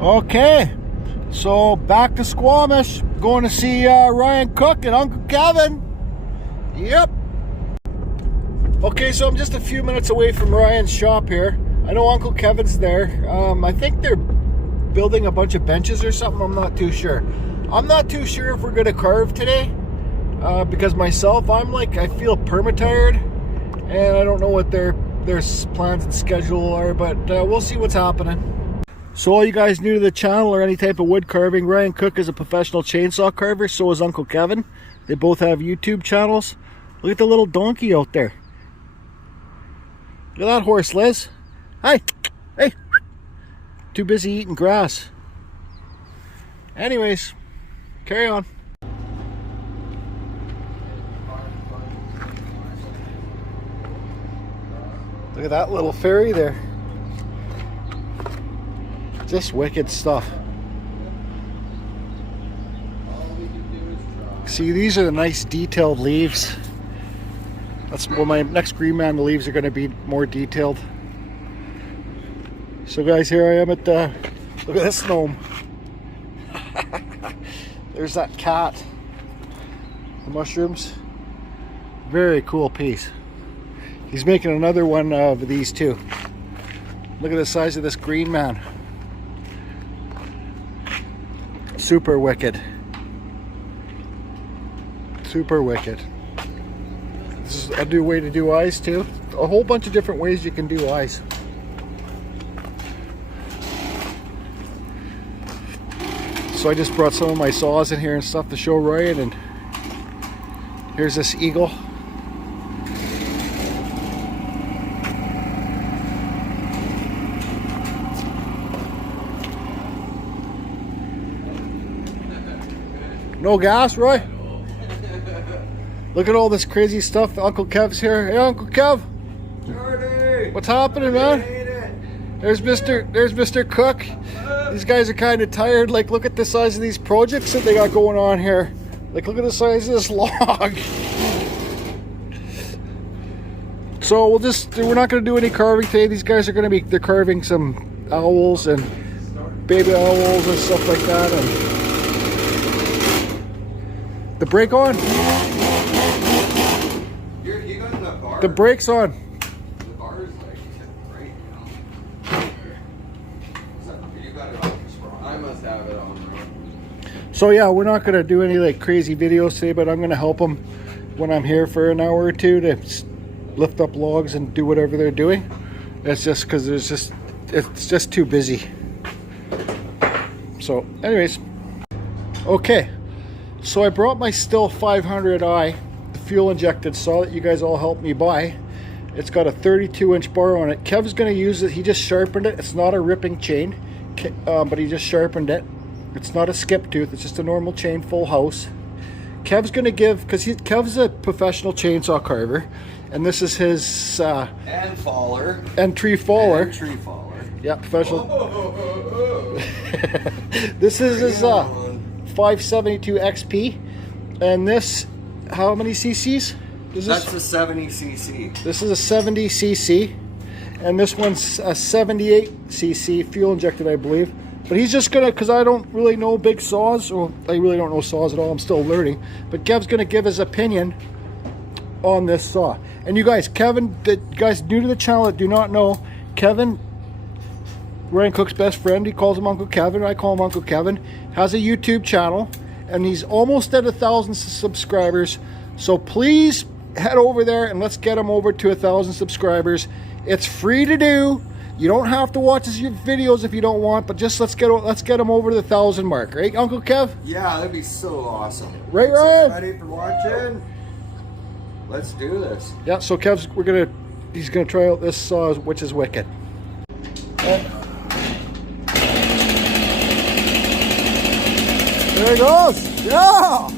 Okay, so back to Squamish. Going to see Ryan Cook and Uncle Kevin. Yep. Okay, so I'm just a few minutes away from Ryan's shop here. I know Uncle Kevin's there. I think they're building a bunch of benches or something. I'm not too sure. I'm not too sure if we're going to carve today. Because myself, I feel perma-tired. And I don't know what their plans and schedule are. But we'll see what's happening. So all you guys new to the channel or any type of wood carving, Ryan Cook is a professional chainsaw carver. So is Uncle Kevin. They both have YouTube channels. Look at the little donkey out there. Look at that horse, Liz. Hi. Hey. Too busy eating grass. Anyways, carry on. Look at that little fairy there. Just wicked stuff. See, these are the nice detailed leaves. That's well, my next Green Man, the leaves are going to be more detailed. So guys, here I am at the, look at this gnome. There's that cat. The mushrooms. Very cool piece. He's making another one of these too. Look at the size of this Green Man. Super wicked. Super wicked. This is a new way to do eyes too. A whole bunch of different ways you can do eyes. So I just brought some of my saws in here and stuff to show Ryan, and here's this eagle. No gas, Roy? Look at all this crazy stuff. Uncle Kev's here. Hey, Uncle Kev. Jordy. What's happening, man? There's Mr. Cook. These guys are kind of tired. Like, look at the size of these projects that they got going on here. Like, look at the size of this log. So we're not going to do any carving today. These guys are going to they're carving some owls and baby owls and stuff like that. And the brake on? You got the bar. The brake's on. The bar is like right now. You got it on. I must have it on. So yeah, we're not going to do any like crazy videos today, but I'm going to help them when I'm here for an hour or two to lift up logs and do whatever they're doing. It's just because it's just too busy. So anyways, okay. So I brought my Stihl 500i, the fuel injected saw that you guys all helped me buy. It's got a 32-inch bar on it. Kev's going to use it. He just sharpened it. It's not a ripping chain, but he just sharpened it. It's not a skip tooth. It's just a normal chain, full house. Kev's going to give, because Kev's a professional chainsaw carver, and this is his And faller. and tree faller. And tree faller. Yeah, professional. This is his 572 XP, and this, how many cc's? That's a 70 cc. This is a 70 cc, and this one's a 78 cc fuel injected, I believe. But he's just gonna, because I don't really know big saws, or I really don't know saws at all. I'm still learning. But Kev's gonna give his opinion on this saw. And you guys, Kevin, the guys new to the channel that do not know, Kevin, Ryan Cook's best friend, he calls him Uncle Kevin, I call him Uncle Kevin, has a YouTube channel, and he's almost at 1,000 subscribers. So please head over there and let's get him over to 1,000 subscribers. It's free to do. You don't have to watch his videos if you don't want, but just let's get him over to the 1,000 mark, right, Uncle Kev? Yeah, that'd be so awesome. Right, Thanks Ryan? everybody for watching. Let's do this. Yeah. So Kev's, he's gonna try out this saw, which is wicked. There he goes. Yeah.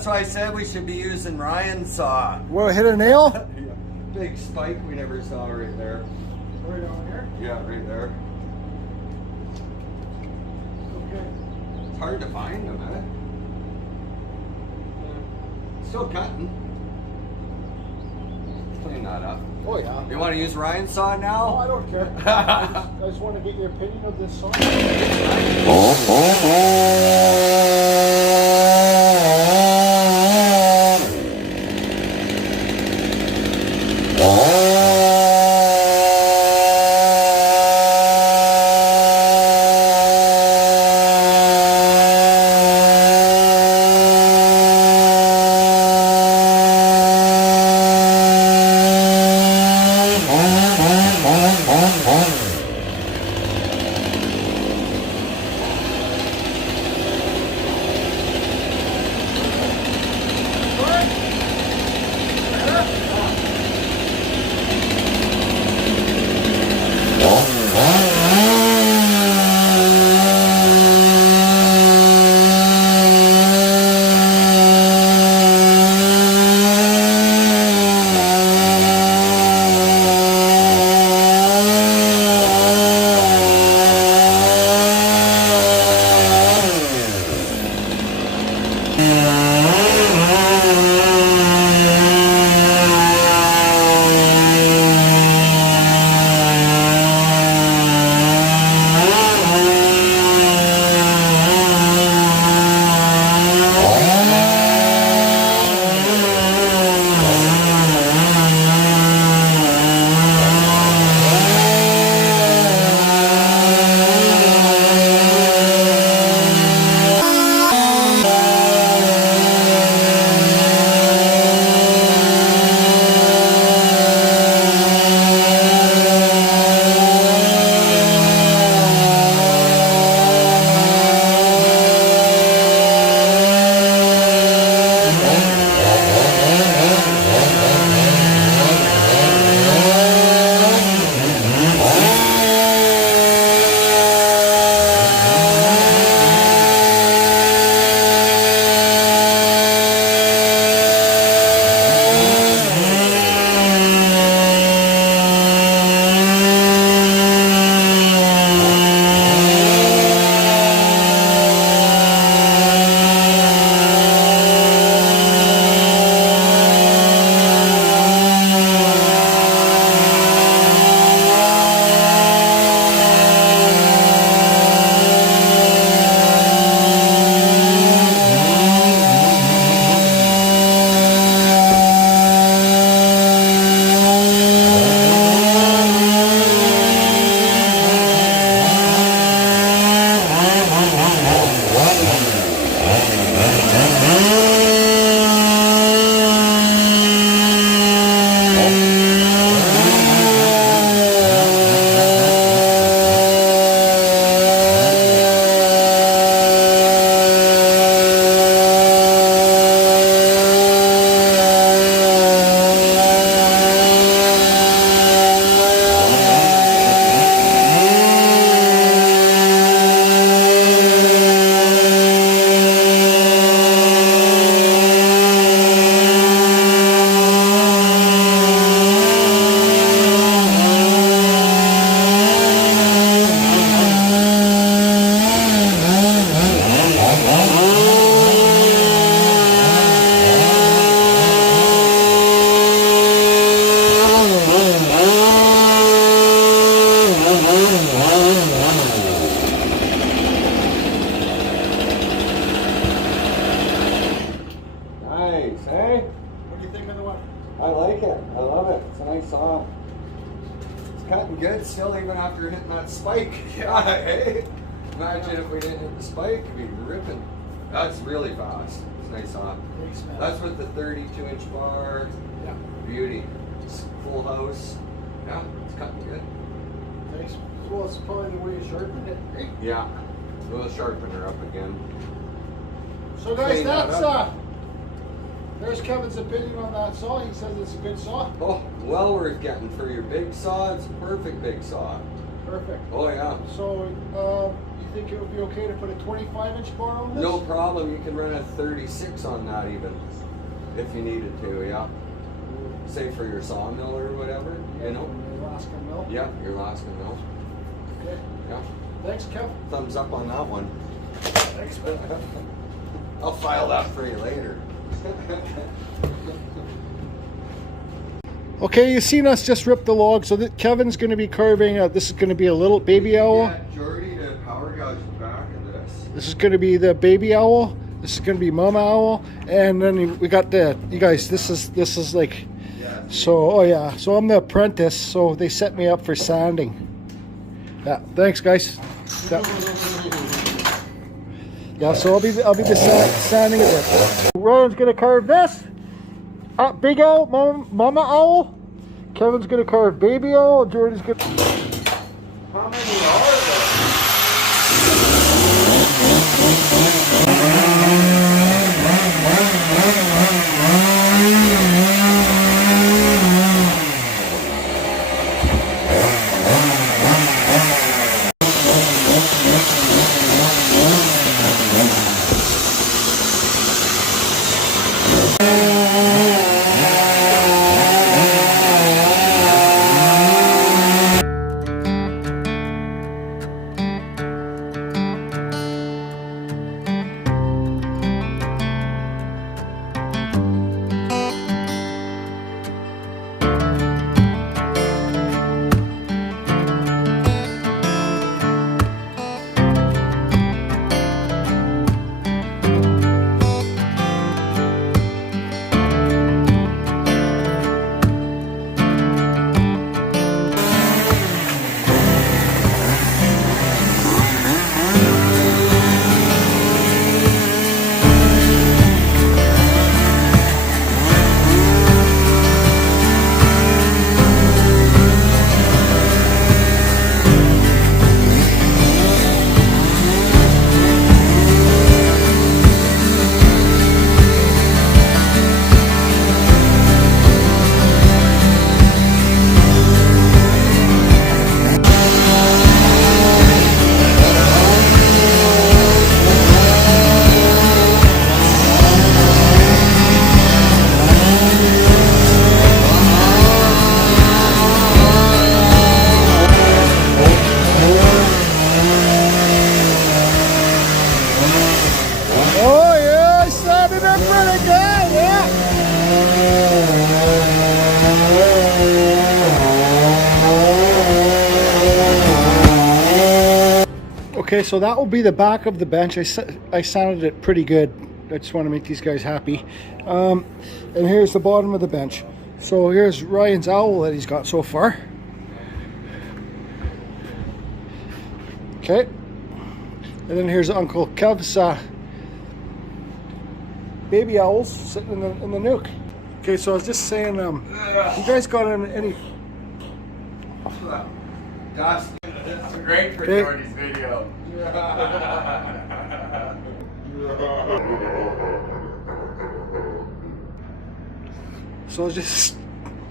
That's why I said we should be using Ryan's saw. Well, hit a nail? Yeah. Big spike we never saw right there. Right on here. Yeah, right there. Okay. It's hard to find them, eh? Yeah. Still cutting. Clean that up. Oh yeah. You want to use Ryan's saw No, now? I don't care. I just want to get your opinion of this song. good still, even after hitting that spike. Yeah, hey. Imagine if we didn't hit the spike, it'd be ripping. That's really fast. It's nice on. Thanks, man. That's with the 32-inch bar. Yeah. Beauty. It's full house. Yeah, it's cutting good. Thanks. Well, it's probably the way you sharpen it, right? Yeah. We'll sharpen her up again. So guys, Clean that that's up. there's Kevin's opinion on that saw. He says it's a good saw. Oh, well worth getting for your big saw. It's a perfect big saw. Perfect. Oh yeah. So think it would be okay to put a 25-inch bar on this? No problem. You can run a 36 on that even, if you needed to. Yeah. Say for your sawmill or whatever. You know. Your Alaska mill. Yeah, your Alaska mill. Okay. Yeah. Thanks, Kev. Thumbs up on that one. Thanks, man. I'll file that for you later. Okay, you've seen us just rip the log, so that Kevin's going to be carving. This is going to be a little baby owl. Yeah, Jordy to power gouge the back of this. This is going to be the baby owl. This is going to be mama owl, and then we got the. You guys, this is like. Yeah. So yeah, so I'm the apprentice. So they set me up for sanding. Yeah, thanks, guys. Yeah. Yeah, so I'll be the sanding of it. Ryan's going to carve this. Big owl, mama owl. Kevin's gonna carve baby owl. Jordan's gonna. How many are there? Okay, so that will be the back of the bench. I sounded it pretty good. I just want to make these guys happy. And here's the bottom of the bench. So here's Ryan's owl that he's got so far. Okay. And then here's Uncle Kev's baby owls sitting in the nuke. Okay, so I was just saying, you guys got any... Dusty. It's great for Okay. Jordy's video. So I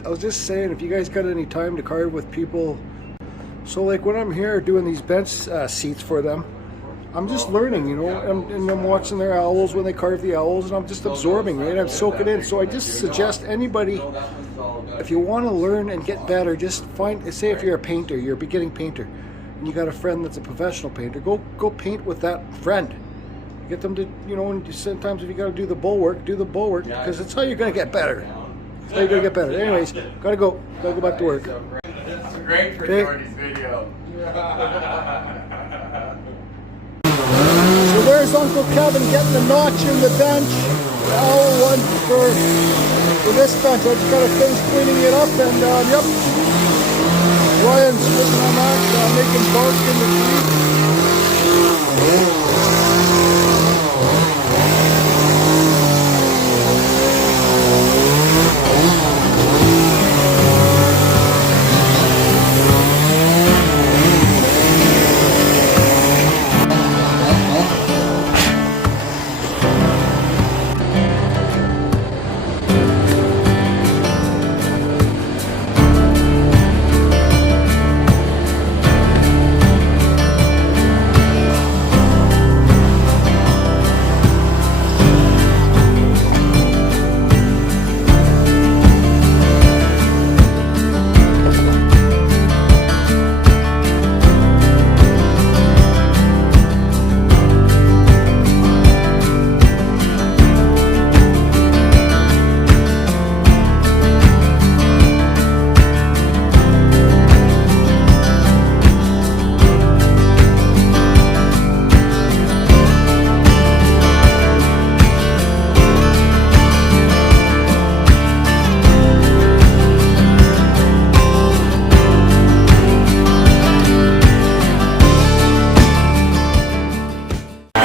was just saying, if you guys got any time to carve with people, so like when I'm here doing these bench seats for them, I'm just learning, you know, and I'm watching their owls when they carve the owls, and I'm just absorbing, right? I'm soaking in. So I just suggest anybody, if you want to learn and get better, just say if you're a painter, you're a beginning painter, and you got a friend that's a professional painter, go paint with that friend. Get them to, you know, and sometimes if you got to do the bulwark, because it's how you're going to get better. It's how you're going to get better. Anyways, gotta go back to work. It's great for Okay. Jordy's video. So there's Uncle Kevin getting the notch in the bench. The owl one for this bench. I just got to finish cleaning it up, and yep. Ryan's sitting on that, making bark in the tree.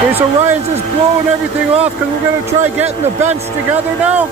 Okay, so Ryan's just blowing everything off because we're going to try getting the bench together now.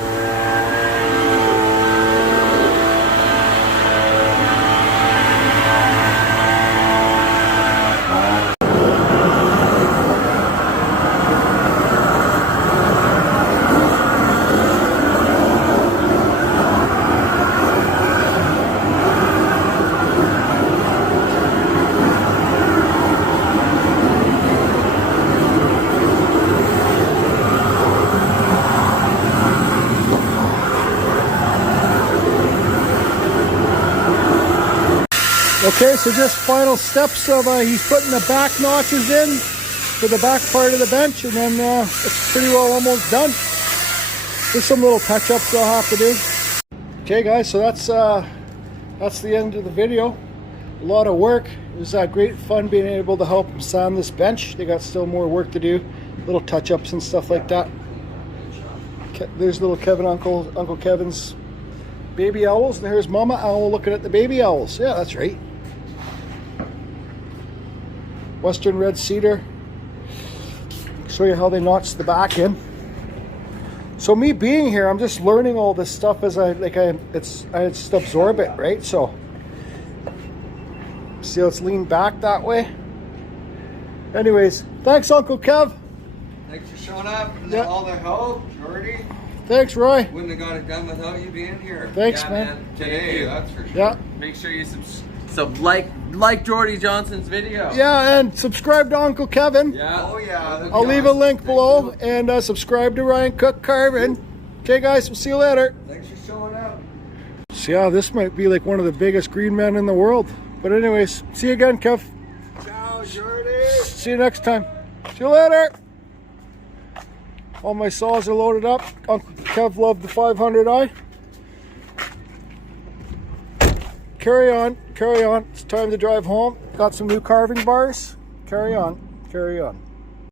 Okay, so just final steps of he's putting the back notches in for the back part of the bench, and then it's pretty well almost done. Just some little touch-ups I'll have to do. Okay, guys, so that's the end of the video. A lot of work. It was great fun being able to help them sand this bench. They got still more work to do, little touch-ups and stuff like that. There's little Kevin, Uncle Kevin's baby owls, and here's Mama Owl looking at the baby owls. Yeah, that's right. Western red cedar. Show you how they notch the back in. So me being here, I'm just learning all this stuff as I just absorb it, right? So see how it's leaned back that way. Anyways, thanks Uncle Kev. Thanks for showing up and Yeah. all the help, Jordy. Thanks Roy. Wouldn't have got it done without you being here. Thanks Yeah, man. Today, that's for sure. Yeah. Make sure you like Jordy Johnson's video. Yeah, and subscribe to Uncle Kevin. Yeah. Oh yeah. I'll leave a link below, and subscribe to Ryan Cook Carving. Okay guys, we'll see you later. Thanks for showing up. So yeah, this might be like one of the biggest green men in the world. But anyways, see you again, Kev. Ciao, Jordy. See you next time. See you later. All my saws are loaded up. Uncle Kev loved the 500i. Carry on, carry on. It's time to drive home. Got some new carving bars. Carry on, carry on.